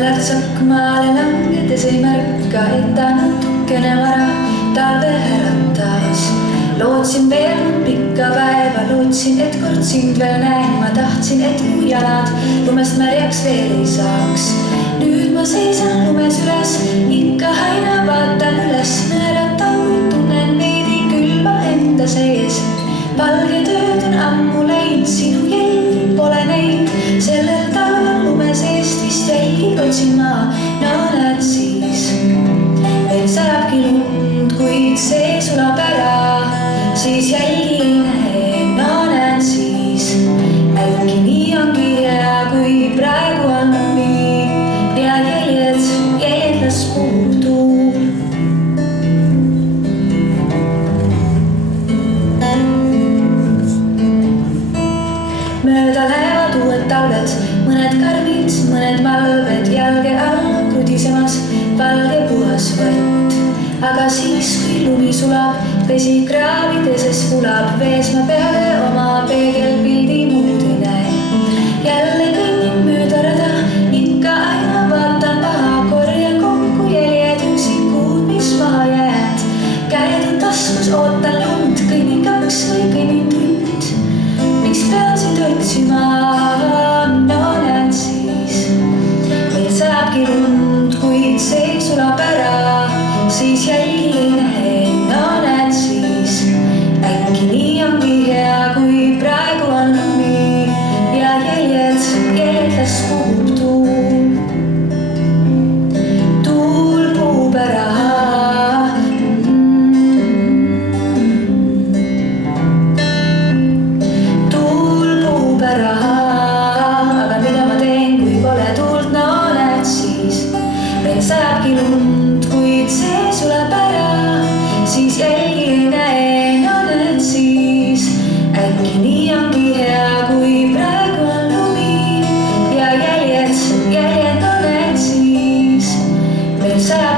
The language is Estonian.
lähed Saksmaale langedes ei märka, et ta natukene vara talve äratas. Lootsin veel pikka päeva, lootsin, et kord sind veel näen. Ma tahtsin, et mu jalad lumest märjaks veel ei saaks. Nüüd ma seisan lumes üles, ikka aina vaatan üles. Naeratan, kuid tunnen veidi külma enda sees. Valge tööd on ammu läinud, sinu jälgi pole neid. Sellel talvel lume seest vist jälgid otsin ma, no näed siis. Veel sajabki lund, kuid see sulab ära. Siis jälgi näen, no näed siis. Äkki nii ongi hea, kui praegu on nii. Ja jäljed las puudu. Mööda lähevad uued talved, mõned karmid, mõned valved. Jalge all krudisemas valge puhas vott. Aga siis, kui lumi sulab, vesi kraavideses vulab. Vees ma peale oma peegelpildi muud ei näe. Jälle kõnnin mööda rada, ikka aina vaatan paha. Korjan kokku jäljed üksikud, mis maha jääd. Käed on taskus, ootan lund, kõnnin 2 või kõnnin tund. Miks pean sind otsima, no näed siis. Meil saabki lund, kuid see sulab ära. Siis jälgi ei näe, no näed siis. Äkki nii ongi hea, kui praegu on nii. Ja jäljed las puhub tuul. Tuul puhub ära. Aga mida ma teen, kui pole tuult, no näed siis. Meil sajabki lund, kuid see sulab ära. Siis jälgi ei näe, no näed siis. Äkki nii ongi hea, kui praegu on lumi. Ja jäljed, no näed siis. Meil sajab